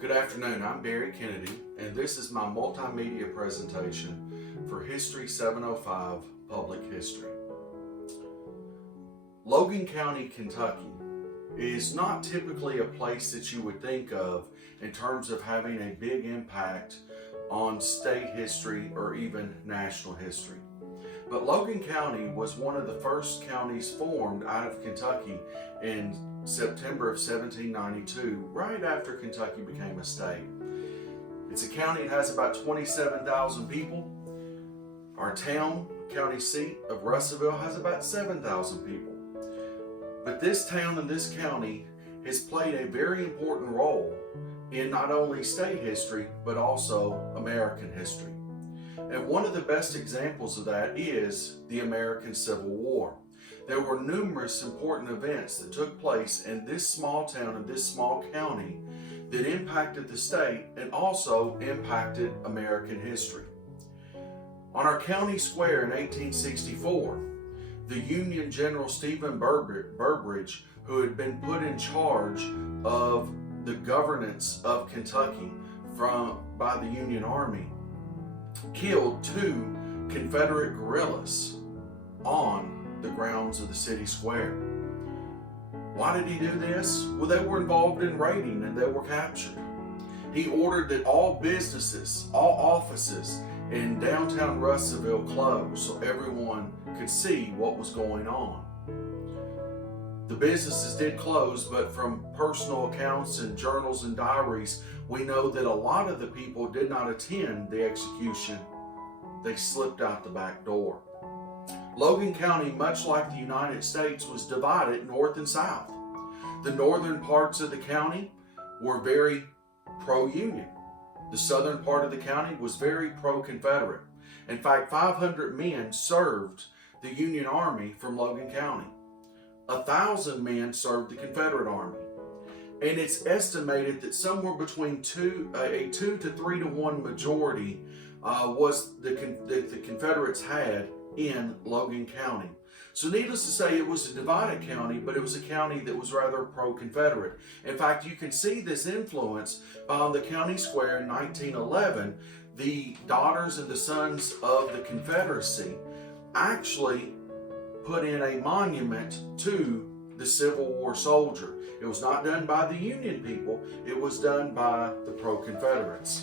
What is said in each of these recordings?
Good afternoon, I'm Barry Kennedy, and this is my multimedia presentation for History 705 Public History. Logan County, Kentucky is not typically a place that you would think of in terms of having a big impact on state history or even national history. But Logan County was one of the first counties formed out of Kentucky in September of 1792, right after Kentucky became a state. It's a county that has about 27,000 people. Our town, county seat of Russellville, has about 7,000 people. But this town and this county has played a very important role in not only state history, but also American history. And one of the best examples of that is the American Civil War. There were numerous important events that took place in this small town and this small county that impacted the state and also impacted American history. On our county square in 1864, the Union General Stephen Burbridge, who had been put in charge of the governance of Kentucky by the Union Army, killed 2 Confederate guerrillas on the grounds of the city square. Why did he do this? Well, they were involved in raiding and they were captured. He ordered that all businesses, all offices in downtown Russellville close so everyone could see what was going on. The businesses did close, but from personal accounts and journals and diaries, we know that a lot of the people did not attend the execution. They slipped out the back door. Logan County, much like the United States, was divided north and south. The northern parts of the county were very pro-Union. The southern part of the county was very pro-Confederate. In fact, 500 men served the Union Army from Logan County. 1,000 men served the Confederate Army. And it's estimated that somewhere between a 2 to 3 to 1 majority was the Confederates had in Logan County. So needless to say, it was a divided county, but it was a county that was rather pro-Confederate. In fact, you can see this influence on the county square in 1911. The daughters and the sons of the Confederacy actually put in a monument to the Civil War soldier. It was not done by the Union people, it was done by the pro-Confederates.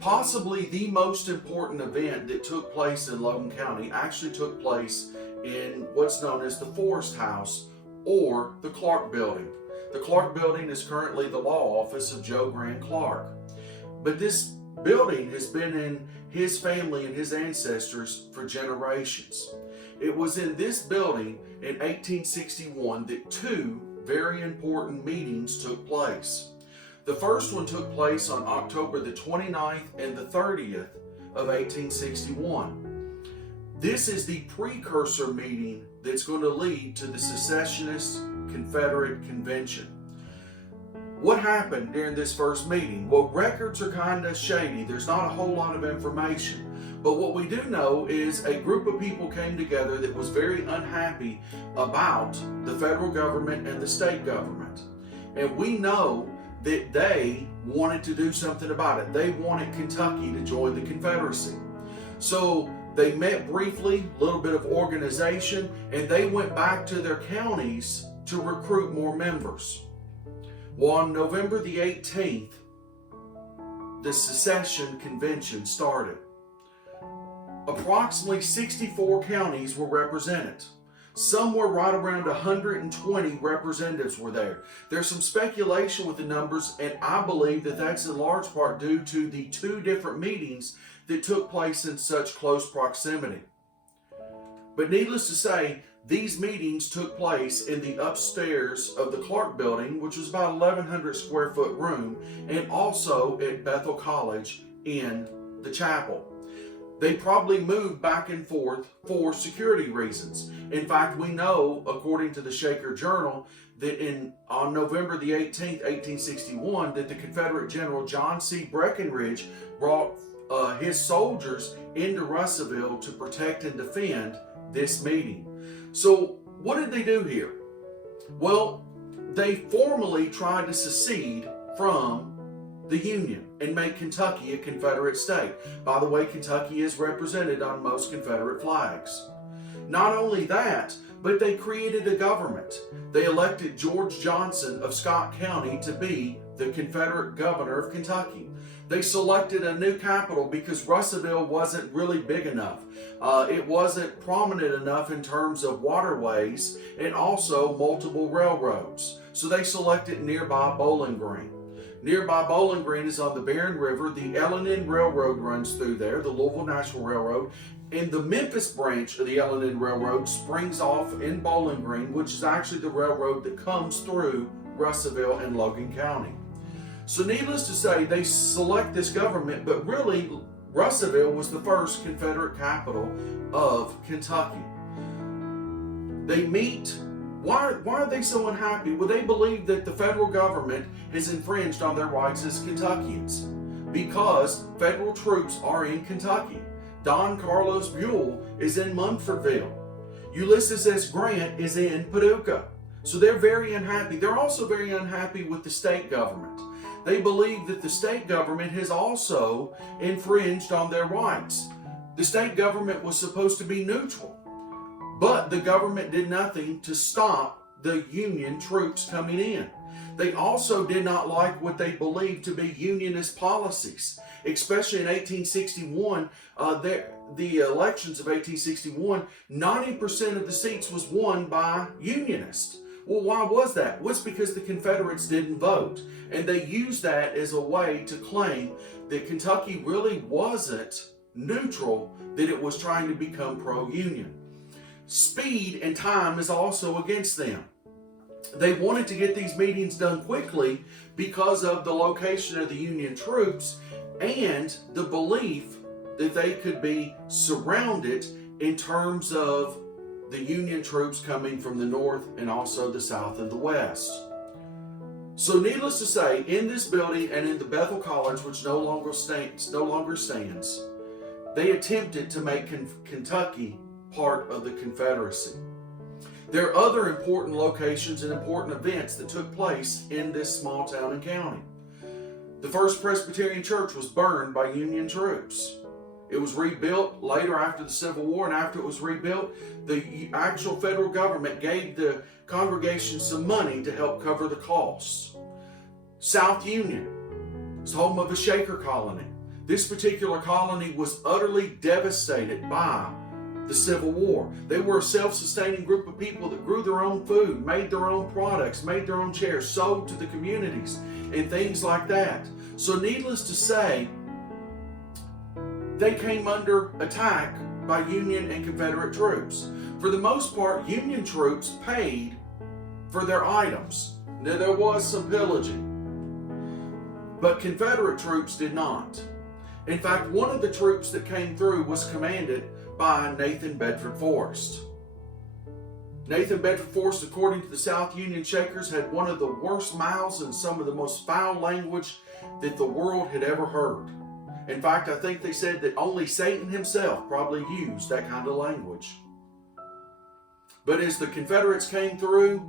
Possibly the most important event that took place in Logan County actually took place in what's known as the Forest House or the Clark Building. The Clark Building is currently the law office of Joe Grant Clark. But this building has been in his family and his ancestors for generations. It was in this building in 1861 that 2 very important meetings took place. The first one took place on October the 29th and the 30th of 1861. This is the precursor meeting that's going to lead to the Secessionist Confederate Convention. What happened during this first meeting? Well, records are kind of shady. There's not a whole lot of information. But what we do know is a group of people came together that was very unhappy about the federal government and the state government. And we know that they wanted to do something about it. They wanted Kentucky to join the Confederacy. So they met briefly, a little bit of organization, and they went back to their counties to recruit more members. Well, on November the 18th, the Secession Convention started. Approximately 64 counties were represented. Somewhere right around 120 representatives were there. There's some speculation with the numbers, and I believe that that's in large part due to the 2 different meetings that took place in such close proximity. But needless to say, these meetings took place in the upstairs of the Clark Building, which was about 1,100 square foot room, and also at Bethel College in the chapel. They probably moved back and forth for security reasons. In fact, we know, according to the Shaker Journal, that on November the 18th, 1861, that the Confederate General John C. Breckinridge brought his soldiers into Russellville to protect and defend this meeting. So what did they do here? Well, they formally tried to secede from the Union and make Kentucky a Confederate state. By the way, Kentucky is represented on most Confederate flags. Not only that, but they created a government. They elected George Johnson of Scott County to be the Confederate governor of Kentucky. They selected a new capital because Russellville wasn't really big enough. It wasn't prominent enough in terms of waterways and also multiple railroads. So they selected nearby Bowling Green. Nearby Bowling Green is on the Barren River. The L&N Railroad runs through there, the Louisville National Railroad. And the Memphis branch of the L&N Railroad springs off in Bowling Green, which is actually the railroad that comes through Russellville and Logan County. So needless to say, they select this government, but really Russellville was the first Confederate capital of Kentucky. They meet. Why are they so unhappy? Well, they believe that the federal government has infringed on their rights as Kentuckians because federal troops are in Kentucky. Don Carlos Buell is in Munfordville. Ulysses S. Grant is in Paducah. So they're very unhappy. They're also very unhappy with the state government. They believe that the state government has also infringed on their rights. The state government was supposed to be neutral, but the government did nothing to stop the Union troops coming in. They also did not like what they believed to be Unionist policies, especially in 1861. The elections of 1861, 90% of the seats was won by Unionists. Well, why was that? Well, it's because the Confederates didn't vote. And they used that as a way to claim that Kentucky really wasn't neutral, that it was trying to become pro-Union. Speed and time is also against them. They wanted to get these meetings done quickly because of the location of the Union troops and the belief that they could be surrounded in terms of the Union troops coming from the north and also the south and the west. So needless to say, in this building and in the Bethel College, which no longer stands, they attempted to make Kentucky part of the Confederacy. There are other important locations and important events that took place in this small town and county. The First Presbyterian Church was burned by Union troops. It was rebuilt later after the Civil War, and after it was rebuilt, the actual federal government gave the congregation some money to help cover the costs. South Union is home of a Shaker colony. This particular colony was utterly devastated by the Civil War. They were a self-sustaining group of people that grew their own food, made their own products, made their own chairs, sold to the communities, and things like that. So needless to say, they came under attack by Union and Confederate troops. For the most part, Union troops paid for their items. Now, there was some pillaging, but Confederate troops did not. In fact, one of the troops that came through was commanded by Nathan Bedford Forrest. Nathan Bedford Forrest, according to the South Union Shakers, had one of the worst mouths and some of the most foul language that the world had ever heard. In fact, I think they said that only Satan himself probably used that kind of language. But as the Confederates came through,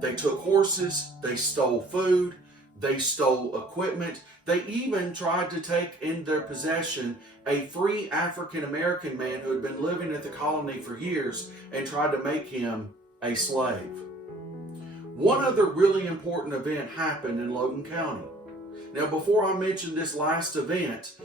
they took horses, they stole food, they stole equipment. They even tried to take in their possession a free African American man who had been living at the colony for years and tried to make him a slave. One other really important event happened in Logan County. Now, before I mention this last event,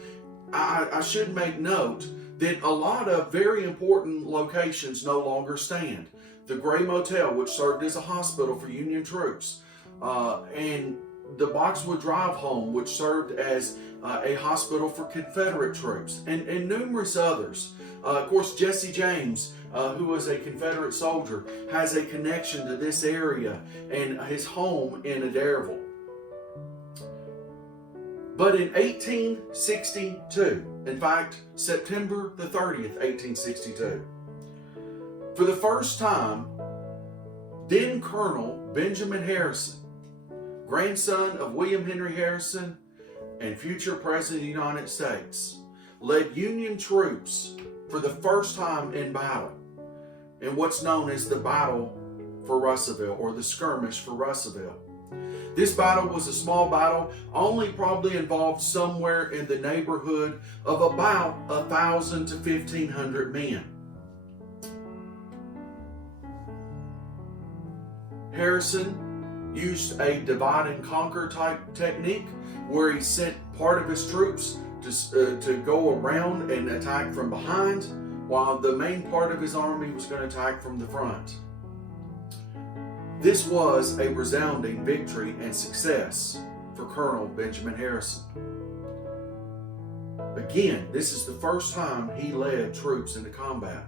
I should make note that a lot of very important locations no longer stand. The Gray Motel, which served as a hospital for Union troops, and the Boxwood Drive home, which served as a hospital for Confederate troops, and numerous others. Of course, Jesse James, who was a Confederate soldier, has a connection to this area and his home in Adairsville. But in 1862, in fact, September the 30th, 1862, for the first time, then Colonel Benjamin Harrison, grandson of William Henry Harrison and future President of the United States, led Union troops for the first time in battle in what's known as the Battle for Russellville, or the Skirmish for Russellville. This battle was a small battle, only probably involved somewhere in the neighborhood of about 1,000 to 1,500 men. Harrison used a divide and conquer type technique where he sent part of his troops to go around and attack from behind, while the main part of his army was going to attack from the front. This was a resounding victory and success for Colonel Benjamin Harrison. Again, this is the first time he led troops into combat.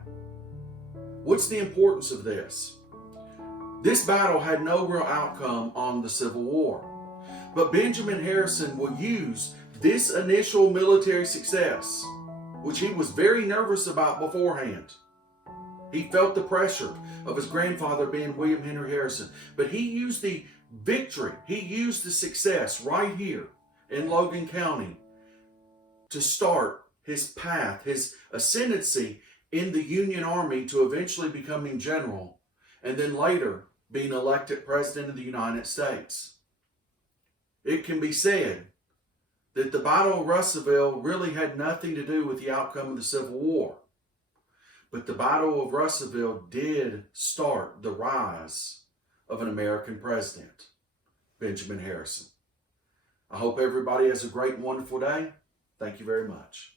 What's the importance of this? This battle had no real outcome on the Civil War, but Benjamin Harrison will use this initial military success, which he was very nervous about beforehand. He felt the pressure of his grandfather being William Henry Harrison, but he used the victory, he used the success right here in Logan County to start his path, his ascendancy in the Union Army to eventually becoming general, and then later being elected President of the United States. It can be said that the Battle of Russellville really had nothing to do with the outcome of the Civil War. But the Battle of Russellville did start the rise of an American president, Benjamin Harrison. I hope everybody has a great and wonderful day. Thank you very much.